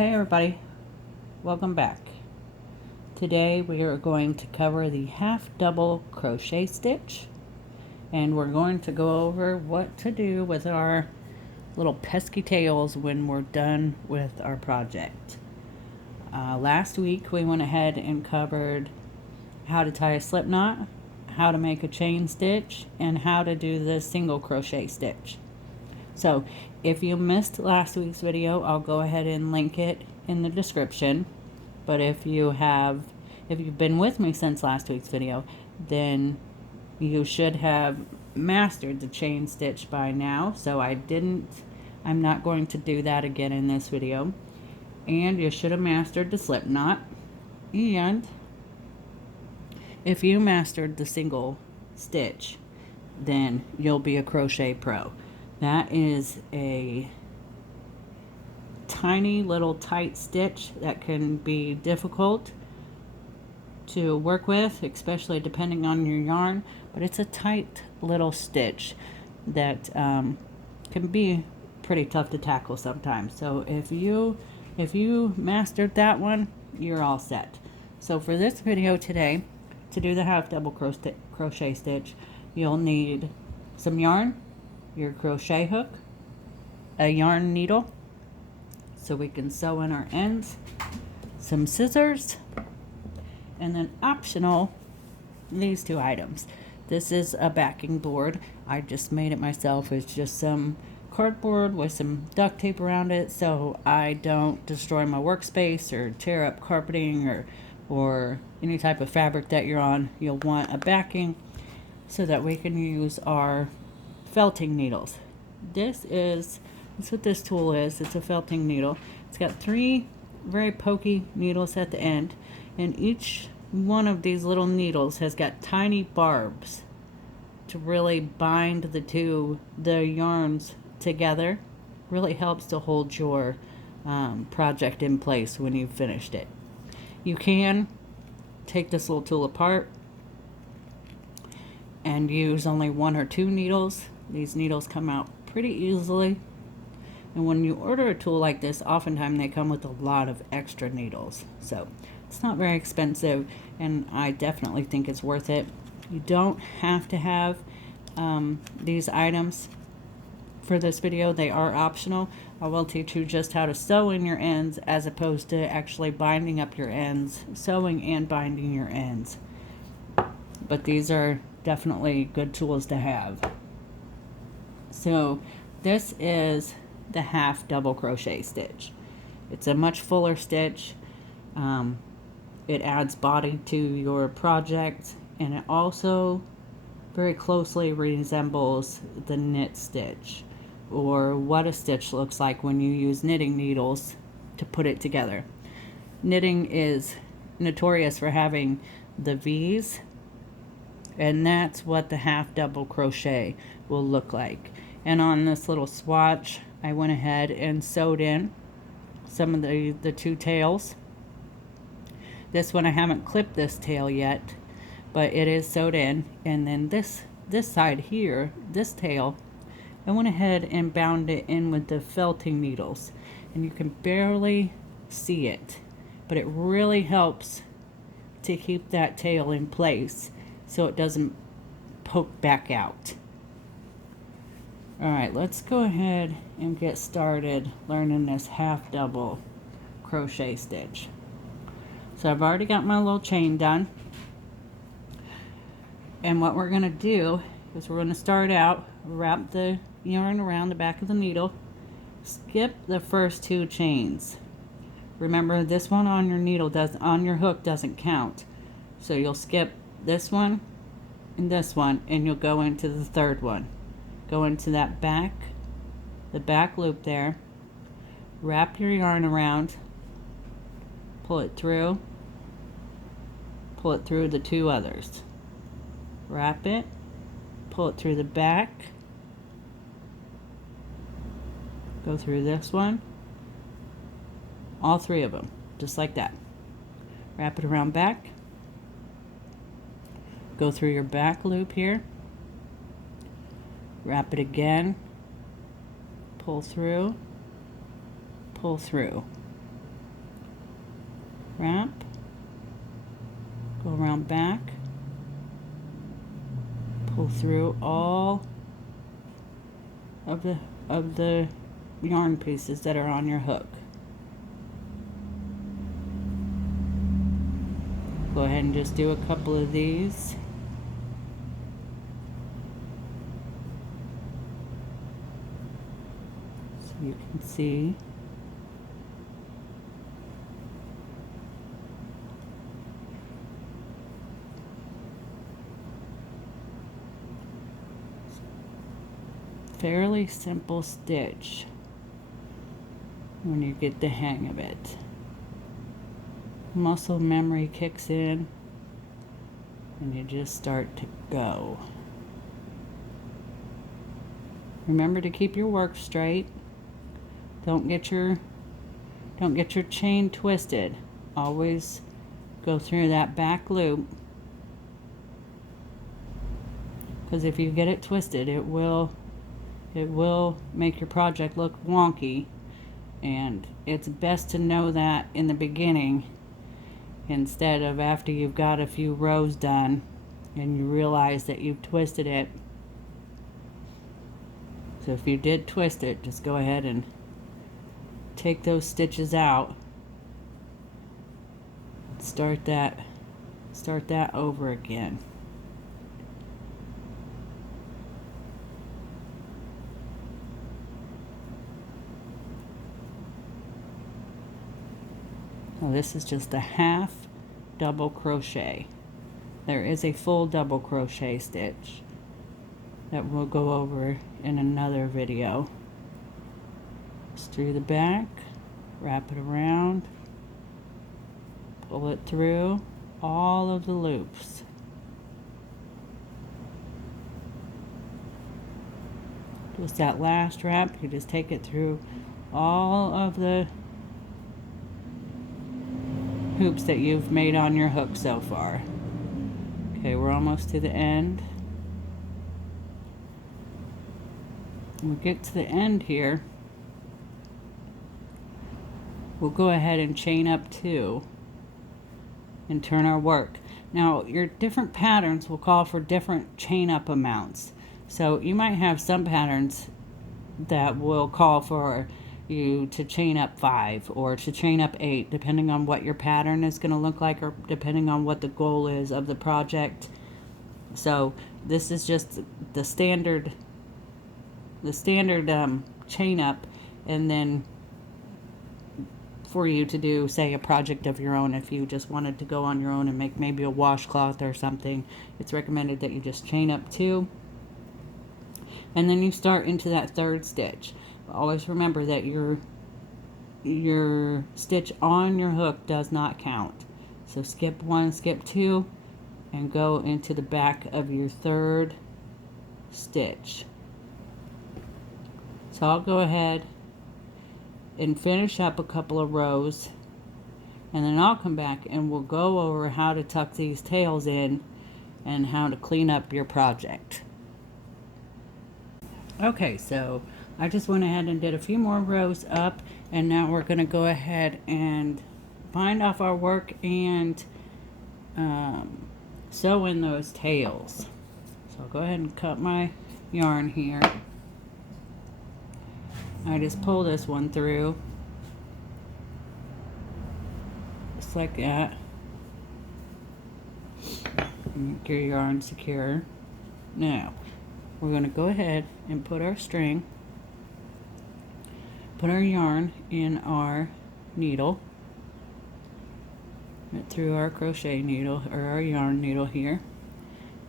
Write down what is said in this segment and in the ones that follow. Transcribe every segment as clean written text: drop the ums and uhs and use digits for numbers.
Hey everybody, welcome back. Today we are going to cover the half double crochet stitch, and we're going to go over what to do with our little pesky tails when we're done with our project. Last week we went ahead and covered how to tie a slip knot, how to make a chain stitch, and how to do the single crochet stitch. So if you missed last week's video, I'll go ahead and link it in the description. But if you've been with me since last week's video, then you should have mastered the chain stitch by now. So I'm not going to do that again in this video. And you should have mastered the slip knot. And if you mastered the single stitch, then you'll be a crochet pro. That is a tiny little tight stitch that can be difficult to work with, especially depending on your yarn, but it's a tight little stitch that can be pretty tough to tackle sometimes. So if you mastered that one, you're all set. So for this video today, to do the half double crochet stitch, you'll need some yarn, your crochet hook, a yarn needle so we can sew in our ends, some scissors, and then optional, these two items. This is a backing board. I just made it myself. It's just some cardboard with some duct tape around it so I don't destroy my workspace or tear up carpeting or any type of fabric that you're on. You'll want a backing so that we can use our felting needles. That's what this tool is. It's a felting needle. It's got 3 very pokey needles at the end, and each one of these little needles has got tiny barbs to really bind the yarns together. Really helps to hold your project in place when you've finished it. You can take this little tool apart and use only 1 or 2 needles. These needles come out pretty easily. And when you order a tool like this, oftentimes they come with a lot of extra needles. So it's not very expensive, and I definitely think it's worth it. You don't have to have these items for this video. They are optional. I will teach you just how to sew in your ends as opposed to actually binding up your ends, sewing and binding your ends. But these are definitely good tools to have. So this is the half double crochet stitch. It's a much fuller stitch. It adds body to your project, and it also very closely resembles the knit stitch, or what a stitch looks like when you use knitting needles to put it together. Knitting is notorious for having the V's, and that's what the half double crochet will look like. And on this little swatch, I went ahead and sewed in some of the 2 tails. This one, I haven't clipped this tail yet, but it is sewed in. And then this side here, this tail, I went ahead and bound it in with the felting needles. And you can barely see it, but it really helps to keep that tail in place so it doesn't poke back out. Alright, let's go ahead and get started learning this half double crochet stitch. So I've already got my little chain done. And what we're going to do is we're going to start out, wrap the yarn around the back of the needle, skip the first 2 chains. Remember, this one on your hook doesn't count. So you'll skip this one, and you'll go into the 3rd one. Go into the back loop there, wrap your yarn around, pull it through the 2 others. Wrap it, pull it through the back, go through this one, all 3 of them, just like that. Wrap it around back, go through your back loop here, wrap it again, pull through, wrap, go around back, pull through all of the yarn pieces that are on your hook. Go ahead and just do a couple of these. So you can see. Fairly simple stitch when you get the hang of it. Muscle memory kicks in and you just start to go. Remember to keep your work straight. Don't get your chain twisted. Always go through that back loop, because if you get it twisted, it will make your project look wonky, and it's best to know that in the beginning instead of after you've got a few rows done and you realize that you've twisted it. So if you did twist it, just go ahead and take those stitches out. Start that over again. Now this is just a half double crochet. There is a full double crochet stitch that we'll go over in another video. Just through the back, wrap it around, pull it through all of the loops. Just that last wrap, you just take it through all of the hoops that you've made on your hook so far. Okay, we're almost to the end. When we get to the end here, we'll go ahead and chain up 2 and turn our work. Now, your different patterns will call for different chain up amounts. So you might have some patterns that will call for you to chain up 5 or to chain up 8, depending on what your pattern is going to look like or depending on what the goal is of the project. So this is just the standard chain up, and then for you to do, say, a project of your own, if you just wanted to go on your own and make maybe a washcloth or something, it's recommended that you just chain up 2, and then you start into that 3rd stitch. Always remember that your stitch on your hook does not count. So skip 1, skip 2, and go into the back of your 3rd stitch. So I'll go ahead and finish up a couple of rows, and then I'll come back and we'll go over how to tuck these tails in and how to clean up your project. Okay, so I just went ahead and did a few more rows up, and now we're going to go ahead and bind off our work and sew in those tails. So I'll go ahead and cut my yarn here. I just pull this one through, just like that. Make your yarn secure. Now, we're going to go ahead and put our string, put our yarn in our needle, right through our crochet needle or our yarn needle here.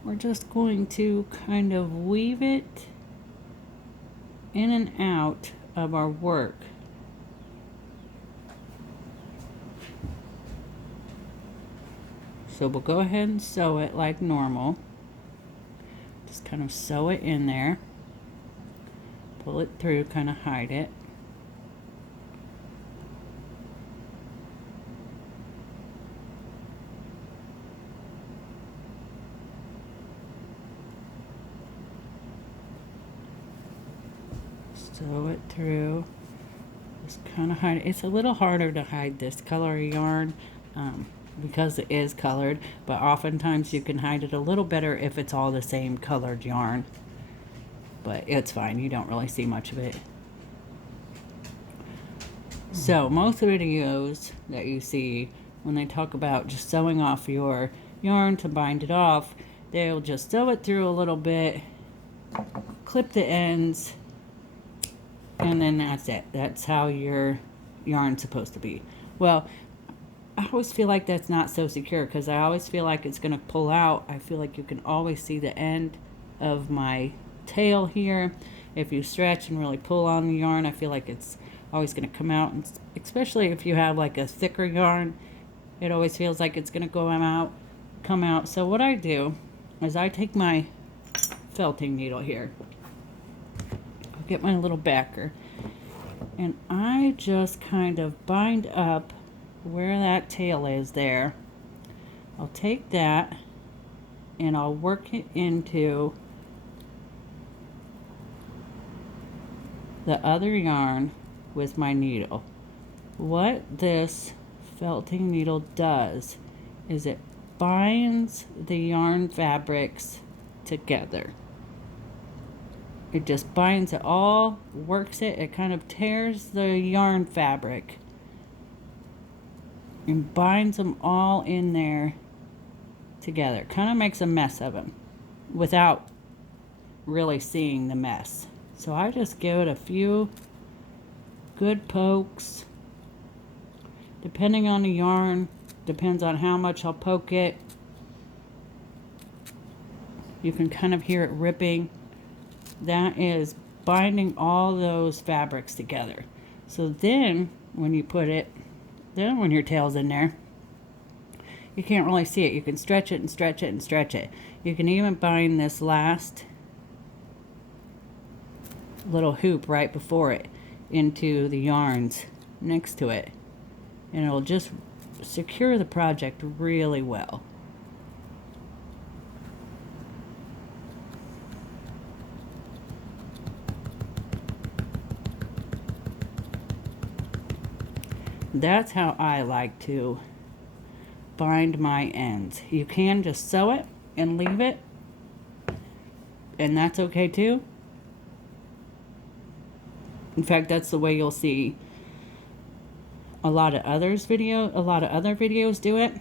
We're just going to kind of weave it in and out of our work. So we'll go ahead and sew it like normal. Just kind of sew it in there, pull it through, kind of hide it. Sew it through, just kind of hide it. It's a little harder to hide this color of yarn because it is colored, but oftentimes you can hide it a little better if it's all the same colored yarn. But it's fine, you don't really see much of it. So most videos that you see when they talk about just sewing off your yarn to bind it off, they'll just sew it through a little bit, clip the ends, and then that's it. That's how your yarn's supposed to be. Well, I always feel like that's not so secure because I always feel like it's going to pull out. I feel like you can always see the end of my tail here. If you stretch and really pull on the yarn, I feel like it's always going to come out, and especially if you have like a thicker yarn, it always feels like it's going to come out. So what I do is I take my felting needle here, I'll get my little backer, and I just kind of bind up where that tail is there. I'll take that and I'll work it into the other yarn with my needle. What this felting needle does is it binds the yarn fabrics together. It just binds it all, works it, it kind of tears the yarn fabric and binds them all in there together. Kind of makes a mess of them without really seeing the mess. So I just give it a few good pokes, depending on the yarn, depends on how much I'll poke it. You can kind of hear it ripping. That is binding all those fabrics together. So then when you put it, then when your tail's in there, you can't really see it. You can stretch it and stretch it and stretch it. You can even bind this last little hoop right before it into the yarns next to it, and it'll just secure the project really well. That's how I like to bind my ends. You can just sew it and leave it, and that's okay too. In fact, that's the way you'll see a lot of other videos do it.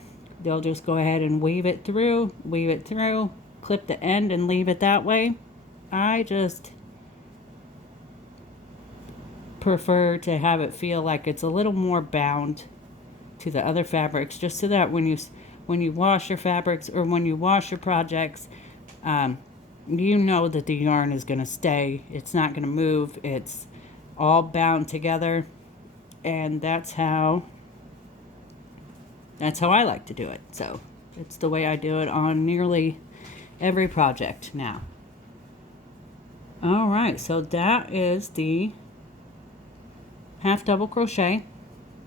They'll just go ahead and weave it through, clip the end and leave it that way. I just prefer to have it feel like it's a little more bound to the other fabrics, just so that when you wash your fabrics or when you wash your projects, you know that the yarn is going to stay. It's not going to move. It's all bound together, and that's how I like to do it. So it's the way I do it on nearly every project now. All right, so that is the half double crochet.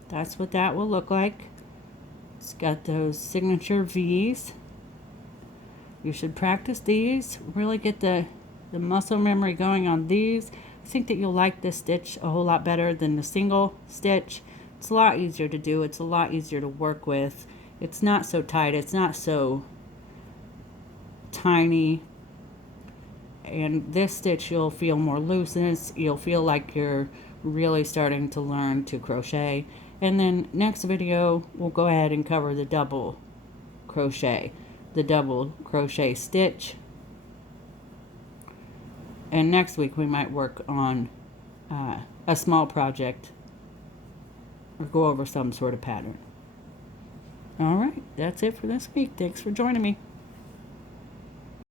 That's what that will look like. It's got those signature V's. You should practice these, really get the muscle memory going on these. I think that you'll like this stitch a whole lot better than the single stitch. It's a lot easier to do. It's a lot easier to work with. It's not so tight. It's not so tiny. And this stitch, you'll feel more looseness. You'll feel like you're really starting to learn to crochet. And then next video, we'll go ahead and cover the double crochet stitch. And next week we might work on a small project or go over some sort of pattern. All right, that's it for this week. Thanks for joining me.